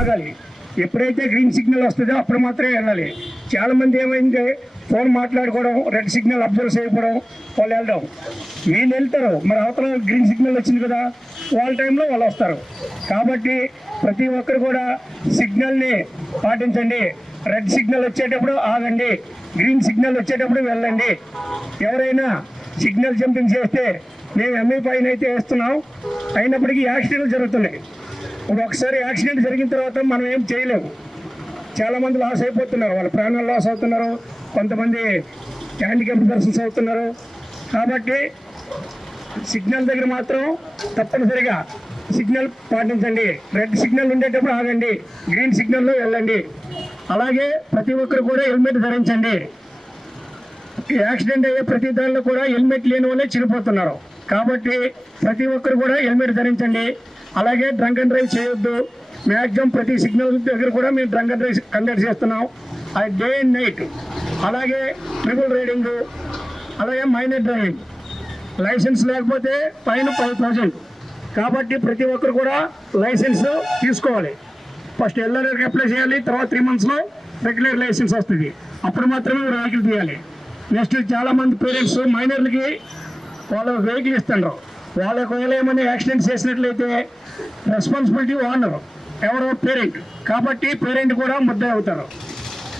ఆగాలి. ఎప్పుడైతే green signal వస్తుందో అప్పుడు మాత్రమే వెళ్ళాలి. చాలామంది ఏమైంది, ఫోన్ మాట్లాడుకోవడం, రెడ్ సిగ్నల్ అబ్జర్వ్ చేయకపోవడం, వాళ్ళు వెళ్ళడం. వీళ్ళు వెళ్తారు, మరి అవతల గ్రీన్ సిగ్నల్ వచ్చింది కదా, వాళ్ళ టైంలో వాళ్ళు వస్తారు. కాబట్టి ప్రతి ఒక్కరు కూడా సిగ్నల్ని పాటించండి. రెడ్ సిగ్నల్ వచ్చేటప్పుడు ఆగండి, గ్రీన్ సిగ్నల్ వచ్చేటప్పుడు వెళ్ళండి. ఎవరైనా సిగ్నల్ జంపింగ్ చేస్తే మేము ఎంఏ పైన అయితే వేస్తున్నాం, అయినప్పటికీ యాక్సిడెంట్లు జరుగుతున్నాయి. ఇప్పుడు ఒకసారి యాక్సిడెంట్ జరిగిన తర్వాత మనం ఏం చేయలేము. చాలామంది లాస్ అయిపోతున్నారు, వాళ్ళ ప్రాణాలు లాస్ అవుతున్నారు, కొంతమంది హ్యాండిక్యాప్ పర్సన్స్ అవుతున్నారు. కాబట్టి సిగ్నల్ దగ్గర మాత్రం తప్పనిసరిగా సిగ్నల్ పాటించండి. రెడ్ సిగ్నల్ ఉండేటప్పుడు ఆగండి, గ్రీన్ సిగ్నల్లో వెళ్ళండి. అలాగే ప్రతి ఒక్కరు కూడా హెల్మెట్ ధరించండి. యాక్సిడెంట్ అయ్యే ప్రతి దానిలో కూడా హెల్మెట్ లేని వాళ్ళే చనిపోతున్నారు. కాబట్టి ప్రతి ఒక్కరు కూడా హెల్మెట్ ధరించండి. అలాగే డ్రంక్ అండ్ డ్రైవ్ చేయొద్దు. మ్యాక్సిమం ప్రతి సిగ్నల్ దగ్గర కూడా మేము డ్రంక్ అండ్ డ్రైవ్ కండక్ట్ చేస్తున్నాం, అది డే అండ్ నైట్. అలాగే ట్రిపుల్ రైడింగ్, అలాగే మైనర్ డ్రైవింగ్. లైసెన్స్ లేకపోతే ఫైన్ 5,000. కాబట్టి ప్రతి ఒక్కరు కూడా లైసెన్స్ తీసుకోవాలి. ఫస్ట్ ఎల్ఆర్ఆర్కి అప్లై చేయాలి, తర్వాత 3 monthsలో రెగ్యులర్ లైసెన్స్ వస్తుంది, అప్పుడు మాత్రమే వెహికల్ తీయాలి. నెక్స్ట్ చాలామంది పేరెంట్స్ మైనర్లకి వాళ్ళు వెహికల్ ఇస్తున్నారు. వాళ్ళకి ఒకవేళ ఏమైనా యాక్సిడెంట్ చేసినట్లయితే రెస్పాన్సిబిలిటీ ఓనర్, ఎవరో పేరెంట్. కాబట్టి పేరెంట్ కూడా ముద్ద అవుతారు.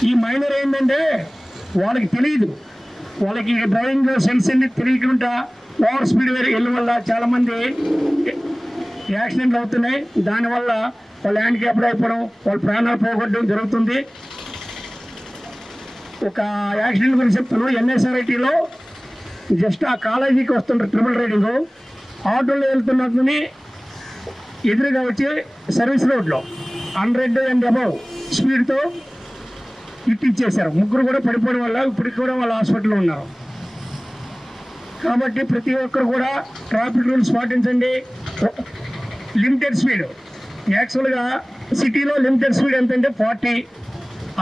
ఈ మైనర్ ఏంటంటే వాళ్ళకి తెలియదు, వాళ్ళకి డ్రైవింగ్ సెన్స్ ఏంటి తెలియకుండా ఓవర్ స్పీడ్ వెళ్ళడం వల్ల చాలామంది యాక్సిడెంట్లు అవుతున్నాయి. దానివల్ల వాళ్ళు హ్యాండిక్యాప్డ్ అయిపోవడం, వాళ్ళ ప్రాణాలు పోగొట్టడం జరుగుతుంది. ఒక యాక్సిడెంట్ గురించి చెప్తాను. ఎన్ఎస్ఆర్ఐటీలో జస్ట్ ఆ కాలేజీకి వస్తుంటారు ట్రిపుల్ రైడింగ్, ఆటోలో వెళ్తున్నదని ఎదురుగా వచ్చి సర్వీస్ రోడ్లో 100 and above స్పీడ్తో ఇచ్చేసారు. ముగ్గురు కూడా పడిపోవడం వల్ల ఇప్పటికి కూడా వాళ్ళ హాస్పిటల్లో ఉన్నారు. కాబట్టి ప్రతి ఒక్కరు కూడా ట్రాఫిక్ రూల్స్ పాటించండి. లిమిటెడ్ స్పీడ్, యాక్చువల్గా సిటీలో లిమిటెడ్ స్పీడ్ ఎంతంటే 40,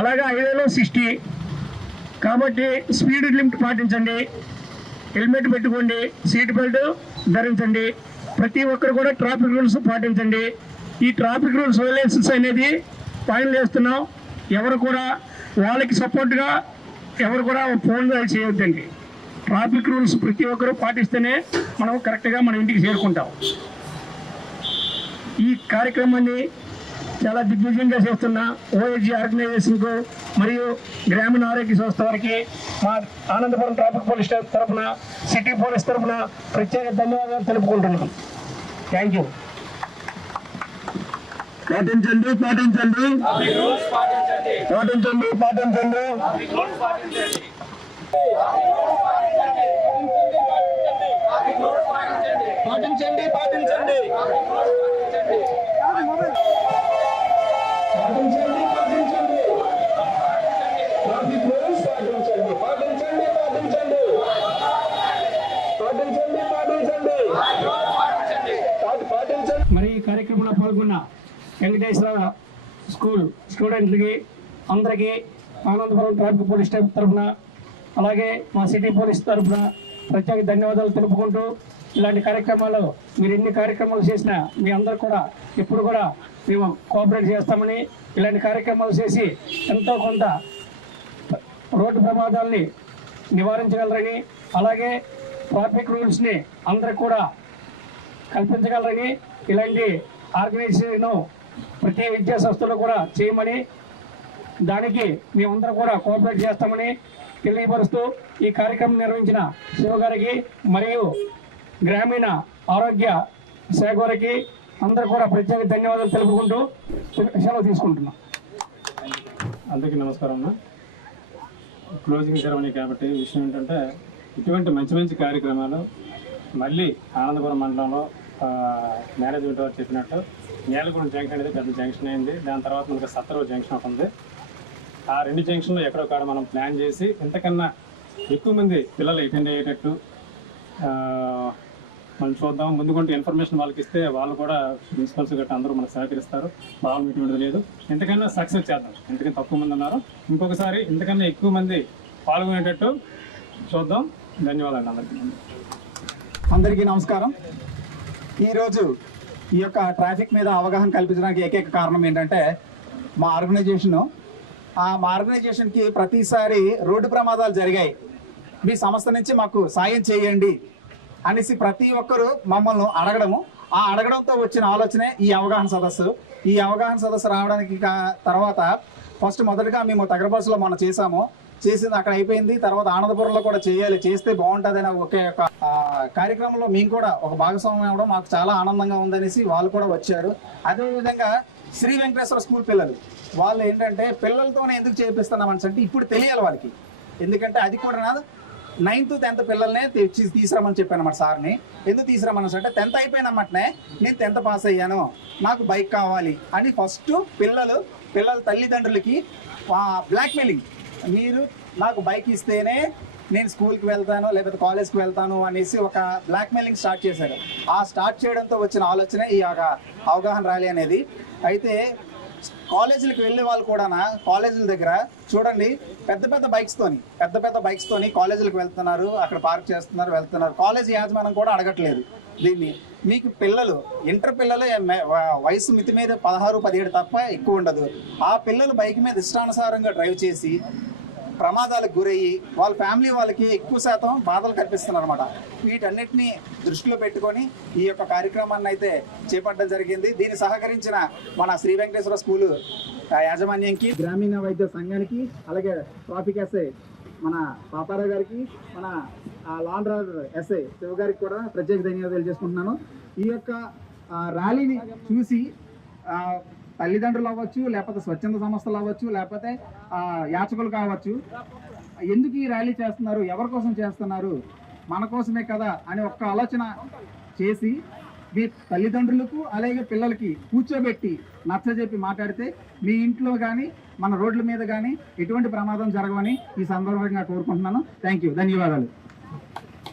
అలాగే హైవేలో 60. కాబట్టి స్పీడ్ లిమిట్ పాటించండి, హెల్మెట్ పెట్టుకోండి, సీట్ బెల్ట్ ధరించండి. ప్రతి ఒక్కరు కూడా ట్రాఫిక్ రూల్స్ పాటించండి. ఈ ట్రాఫిక్ రూల్స్ వైలేషన్స్ అనేది ఫైన్లు వేస్తున్నాం. ఎవరు కూడా వాళ్ళకి సపోర్ట్గా ఎవరు కూడా ఫోన్ చేయొద్దండి. ట్రాఫిక్ రూల్స్ ప్రతి ఒక్కరూ పాటిస్తేనే మనం కరెక్ట్గా మన ఇంటికి చేరుకుంటాం. ఈ కార్యక్రమాన్ని చాలా దిగ్విజయంగా చేస్తున్న ఓఎస్జీ ఆర్గనైజేషన్కు మరియు గ్రామీణ ఆరోగ్య సంస్థ వారికి మా ఆనందపురం ట్రాఫిక్ పోలీస్ తరఫున, సిటీ పోలీస్ తరఫున ప్రత్యేక ధన్యవాదాలు తెలుపుకుంటున్నాం. Thank you. పాటించండి పాటించండి పాటించండి పాటించండి. పాటించండి పాటించండి. మరి ఈ కార్యక్రమంలో పాల్గొన్న వెంకటేశ్వర స్కూల్ స్టూడెంట్లకి అందరికీ ఆనందపురం ట్రాఫిక్ పోలీస్ స్టేషన్ తరఫున, అలాగే మా సిటీ పోలీస్ తరఫున ప్రత్యేక ధన్యవాదాలు తెలుపుకుంటూ, ఇలాంటి కార్యక్రమాలు మీరు ఎన్ని కార్యక్రమాలు చేసినా మీ అందరూ కూడా ఎప్పుడు కూడా మేము కోఆపరేట్ చేస్తామని, ఇలాంటి కార్యక్రమాలు చేసి ఎంతో కొంత రోడ్డు ప్రమాదాలని నివారించగలరని, అలాగే ట్రాఫిక్ రూల్స్ని అందరికి కూడా కల్పించగలరని, ఇలాంటి ఆర్గనైజేషన్ ప్రతి విద్యా సంస్థలు కూడా చేయమని, దానికి మేమందరం కూడా కోఆపరేట్ చేస్తామని తెలియపరుస్తూ ఈ కార్యక్రమం నిర్వహించిన శివ గారికి మరియు గ్రామీణ ఆరోగ్య శాఖ వారికి అందరూ కూడా ప్రత్యేక ధన్యవాదాలు తెలుపుకుంటూ సెలవు తీసుకుంటున్నాం. అందరికీ నమస్కారం అన్న. క్లోజింగ్ సెరమనీ కాబట్టి విషయం ఏంటంటే, ఇటువంటి మంచి మంచి కార్యక్రమాలు మళ్ళీ ఆనందపురం మండలంలో మేనేజ్మెంట్ వారు చెప్పినట్టు నేలగూడెం జంక్షన్ అనేది పెద్ద జంక్షన్ అయింది. దాని తర్వాత మనకి సత్తరూరు జంక్షన్ ఒకటి ఉంది. ఆ 2 జంక్షన్లు ఎక్కడో కాడ మనం ప్లాన్ చేసి ఇంతకన్నా ఎక్కువ మంది పిల్లలు అటెండ్ అయ్యేటట్టు మనం చూద్దాం. ముందు కొంటే ఇన్ఫర్మేషన్ వాళ్ళకి ఇస్తే వాళ్ళు కూడా ప్రిన్సిపల్స్ గట్రా అందరూ మనకు సహకరిస్తారు. ప్రాబ్లం ఇటువంటిది లేదు. ఇంతకన్నా సక్సెస్ చేద్దాం. ఇంతకన్నా తక్కువ మంది ఉన్నారు, ఇంకొకసారి ఇంతకన్నా ఎక్కువ మంది పాల్గొనేటట్టు చూద్దాం. ధన్యవాదాలు అందరికీ. అందరికీ నమస్కారం. ఈరోజు ఈ యొక్క ట్రాఫిక్ మీద అవగాహన కల్పించడానికి ఏకైక కారణం ఏంటంటే, మా ఆర్గనైజేషను. మా ఆర్గనైజేషన్కి ప్రతిసారి రోడ్డు ప్రమాదాలు జరిగాయి, మీ సంస్థ నుంచి మాకు సాయం చేయండి అనేసి ప్రతి ఒక్కరూ మమ్మల్ని అడగడము, ఆ అడగడంతో వచ్చిన ఆలోచనే ఈ అవగాహన సదస్సు. ఈ అవగాహన సదస్సు రావడానికి తర్వాత మొదటగా మేము తగరబస్సులో మనం చేసింది అక్కడ అయిపోయింది. తర్వాత ఆనందపురంలో కూడా చేస్తే బాగుంటుందని ఒకే ఒక కార్యక్రమంలో మేము కూడా ఒక భాగస్వామ్యం అవ్వడం మాకు చాలా ఆనందంగా ఉందనేసి వాళ్ళు కూడా వచ్చారు. అదేవిధంగా శ్రీ వెంకటేశ్వర స్కూల్ పిల్లలు వాళ్ళు ఏంటంటే పిల్లలతోనే ఎందుకు చేపిస్తున్నామని అంటే ఇప్పుడు తెలియాలి వాళ్ళకి. ఎందుకంటే అది కూడా 9th 10th పిల్లల్నే తీసుకురమ్మని చెప్పాను అన్నమాట సార్ని. ఎందుకు తీసుకురమ్మని అంటే 10th అయిపోయినమ్మటనే నేను 10th పాస్ అయ్యాను, నాకు బైక్ కావాలి అని ఫస్ట్ పిల్లల తల్లిదండ్రులకి బ్లాక్మెయిలింగ్, మీరు నాకు బైక్ ఇస్తేనే నేను స్కూల్కి వెళ్తాను లేకపోతే కాలేజ్కి వెళ్తాను అనేసి ఒక బ్లాక్మెయిలింగ్ స్టార్ట్ చేశారు. ఆ స్టార్ట్ చేయడంతో వచ్చిన ఆలోచన ఈ అవగాహన ర్యాలీ అనేది. అయితే కాలేజీలకు వెళ్ళే వాళ్ళు కూడా కాలేజీల దగ్గర చూడండి పెద్ద పెద్ద బైక్స్తోని కాలేజీలకు వెళ్తున్నారు, అక్కడ పార్క్ చేస్తున్నారు, వెళ్తున్నారు. కాలేజీ యాజమాన్యం కూడా అడగట్లేదు దీన్ని. మీకు ఇంటర్ పిల్లలు వయసు మితి మీద 16-17 తప్ప ఎక్కువ ఉండదు. ఆ పిల్లలు బైక్ మీద ఇష్టానుసారంగా డ్రైవ్ చేసి ప్రమాదాలకు గురయ్యి వాళ్ళ ఫ్యామిలీ వాళ్ళకి ఎక్కువ శాతం బాధలు కల్పిస్తున్నారు అనమాట. వీటన్నిటిని దృష్టిలో పెట్టుకొని ఈ యొక్క కార్యక్రమాన్ని అయితే చేపట్టడం జరిగింది. దీన్ని సహకరించిన మన శ్రీ వెంకటేశ్వర స్కూలు యాజమాన్యంకి, గ్రామీణ వైద్య సంఘానికి, అలాగే ట్రాఫిక్ ఎస్ఐ మన పాపారావు గారికి, మన లాండ్ ఆర్డర్ ఎస్ఐ శివ గారికి కూడా ప్రత్యేక ధన్యవాదాలు చేసుకుంటున్నాను. ఈ యొక్క ర్యాలీని చూసి తల్లిదండ్రులు అవ్వచ్చు, లేకపోతే స్వచ్ఛంద సంస్థలు అవ్వచ్చు, లేకపోతే యాచకులు కావచ్చు, ఎందుకు ఈ ర్యాలీ చేస్తున్నారు, ఎవరి కోసం చేస్తున్నారు, మన కోసమే కదా అని ఒక్క ఆలోచన చేసి మీ తల్లిదండ్రులకు అలాగే పిల్లలకి కూర్చోబెట్టి నచ్చజెప్పి మాట్లాడితే మీ ఇంట్లో కానీ మన రోడ్ల మీద కానీ ఎటువంటి ప్రమాదం జరగవని ఈ సందర్భంగా కోరుకుంటున్నాను. థ్యాంక్ యూ, ధన్యవాదాలు.